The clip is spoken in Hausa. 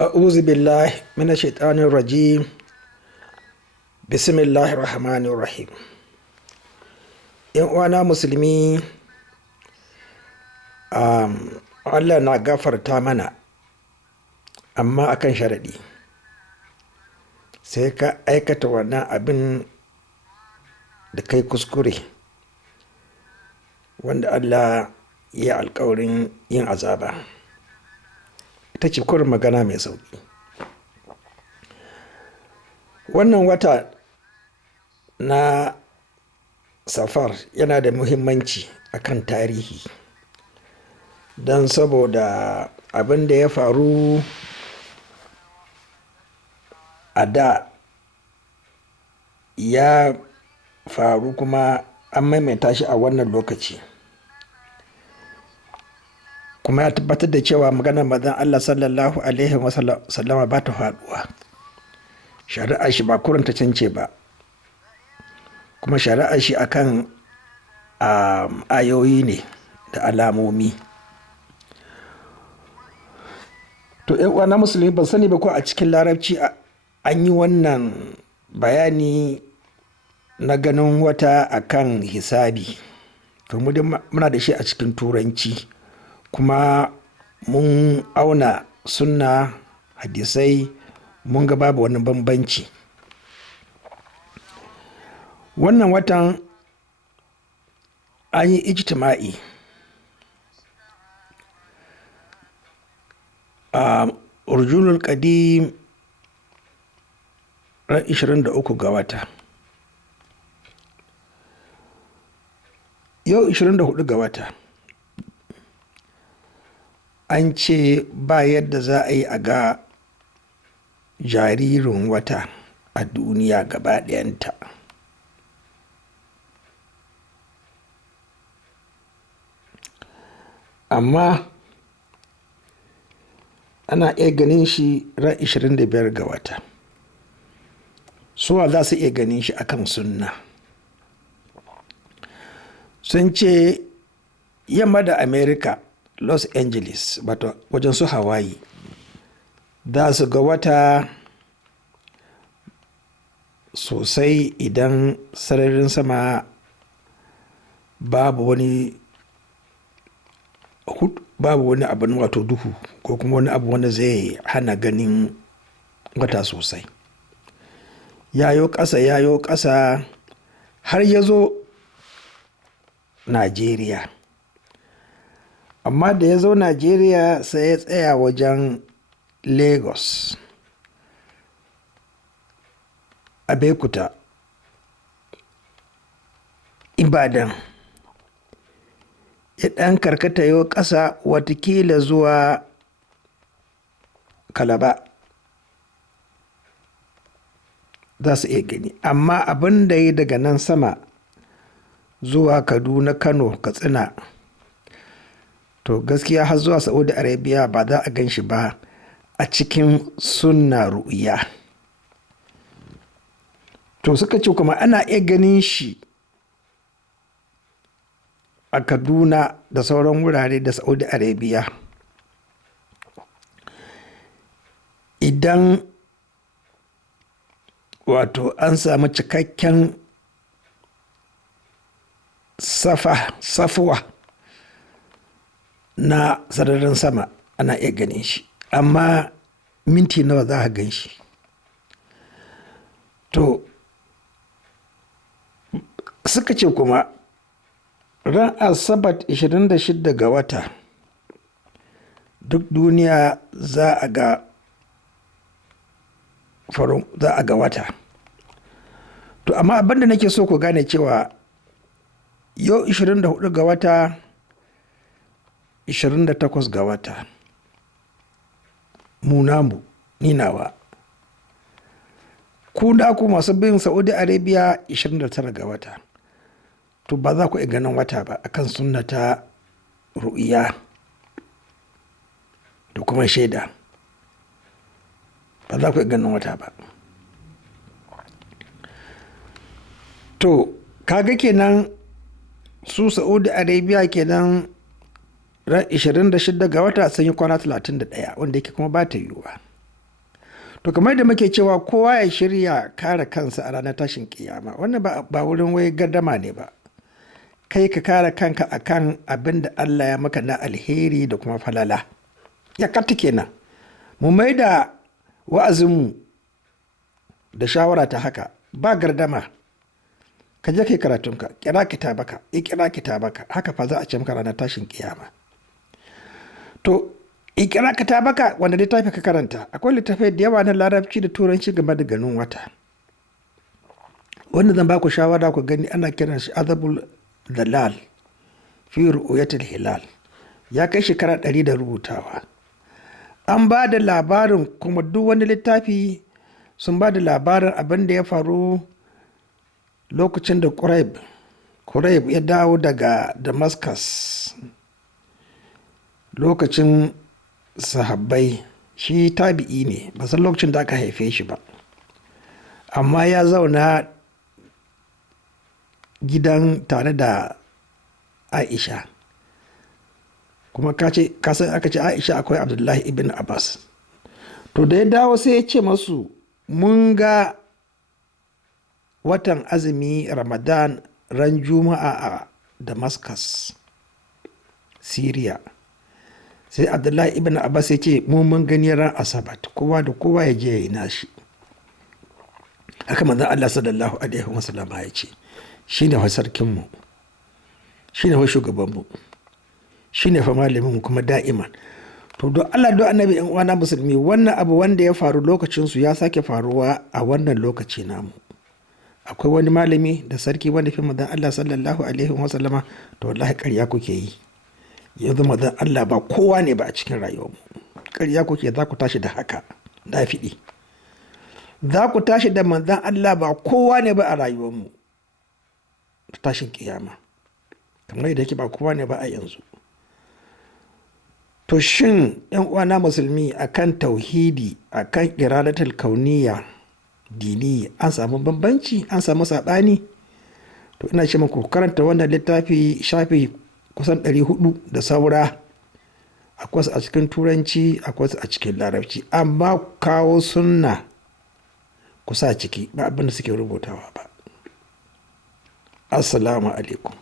A'udhu billahi minash shaitanir rajim. Bismillahir rahmanir rahim. Yan uwana musulmi, Allah na gafarta mana, amma akan sharaɗi. Sai ka aikata wannan abin da kai kuskure, wanda Allah ya alƙawarin yin azaba. Ita ce kurin magana mai sauƙi. Wannan wata na safar yana da muhimmanci akan tarihi, don saboda abin da ya faru a da ya faru kuma an maimaita shi a wannan lokaci, kuma ya tabbatar da cewa maganar manzon Allah sallallahu alaihi wasallama ba ta faɗuwa. Shari'a shi ba kurin ta cance ba, kuma shari'a shi akan ayoyi ne da alamomi. To uwana musulmi, ban sani ba ko a cikin larabci an yi wannan bayani na ganin wata akan hisabi. To mu dai muna da shi a cikin turanci, kuma mun auna sunna, hadisai, mun ga babu wani bambanci. Wannan watan an yi ijtima'i a urjunul qadim ran 23 ga wata. Yau 24 ga wata. An ce ba yadda za a yi a ga jaririn wata a duniya gaba ɗayanta. Amma ana iya ganin shi ran 25 ga wata. Suwa za su iya ganin shi akan sunna. Sun ce yamma da America, Los Angeles, wajen su Hawaii, za su ga wata sosai idan sararin sama babu wani abin wato duhu, ko kuma wani abu wanda zai hana ganin wata sosai. Yayo ƙasa har ya zo Najeriya. Amma da ya zo Najeriya sai ya tsaya wajen Lagos, Abeokuta, Ibadan, ya ɗan karkata yau ƙasa watakila zuwa Kalaba, za su iya gani. Amma abin da ya daga nan sama zuwa Kaduna, Kano, Katsina, to gaskiya har zuwa Saudi Arabia ba za a gan shi ba a cikin sunna ru'ya. To suka ce kuma ana iya ganin shi a Kaduna da sauran wurare da Saudi Arabia idan wato an samu cikakken safuwa na sararin sama, ana iya ganin shi. Amma minti nawa za a gan shi? To suka ce kuma ran Asabar 26 ga wata duk duniya za a ga wata. To amma abinda nake so ku gane cewa yau 24 ga wata, 28 ga wata, ni nawa. Ku masu bin Saudi Arabia 29 ga wata. To ba za ku iya ganin wata ba akan sunnata ru'ya da kuma shaida. Ba za ku iya ganin wata ba. To kaga kenan su Saudi Arabia kenan ran 26 ga wata sun yi kwana 31, wanda yake kuma ba ta yiwuwa. to kamar da muke cewa kowa ya shirya kare kansa a ranar tashin kiyama, wannan ba wurin wai gardama ne ba. Kai ka kare kanka akan abin da Allah ya maka na alheri da kuma falala. Ya katta kenan. Mu mai da wa'azinmu da shawara ta haka, ba gardama. Ka je kai karatunka, kira kitabaka, haka fa za a ce maka ranar tashin kiyama. To, ikira kitabaka wanda littafi ka karanta, akwai littafai da yawa na larabci da turanci game da ganin wata. Wanda zan ba ku shawara ku gani, ana kiran shi Azabul Dalal fi ru'yatil hilal. Ya kai shekara 100 da rubutawa. An ba da labarin, kuma duk wani littafi sun ba da labarin abin da ya faru lokacin da Quraib ya dawo daga Damascus. Lokacin sahabbai, shi tabi'i ne, ba san lokacin da aka haife shi ba, amma ya zauna gidan tare da Aisha. Kuma kasan aka ce Aisha akwai Abdullahi ibn Abbas. To da ya dawo sai ya ce masu, mun ga watan azumi Ramadan ran Juma'a a Damascus, Syria. Sai Abdullahi ibn Abbas ya ce, mun gani ran Asabat, kowa da kowa ya je ya yi nashi. Haka manzon Allah sallallahu alaihi wasallam ya ce, shine wa sarkinmu, shine wa shugabanmu, shine fa malaminmu kuma da'iman. To don Allah don annabi yan uwana musulmi, wannan abu wanda ya faru lokacin su ya sake faruwa a wannan lokaci namu. Akwai wani malami da sarki wanda fi manzon Allah sallallahu alaihi wasallama, to wallahi ƙarya kuke yi. Yanzu manzon Allah ba kowa ne ba a cikin rayuwarmu. Ƙarya kuke, za ku tashi da haka, da fiɗi. Za ku tashi da manzon Allah ba kowa ne ba a rayuwarmu. Tashin kiyama. Kamar yadda yake ba kowa ne ba a yanzu. To shin ‘yan uwana musulmi akan tauhidi, akan iradatul kauniya dini, an samu bambanci, an samu saɓani? To ina ce muku karanta wannan littafi, shafi kusan 400 da saura. Akwai a cikin turanci, akwai a cikin larabci, amma kawo sunna kusa ciki ba abin da suke rubutawa ba. Assalamu alaikum.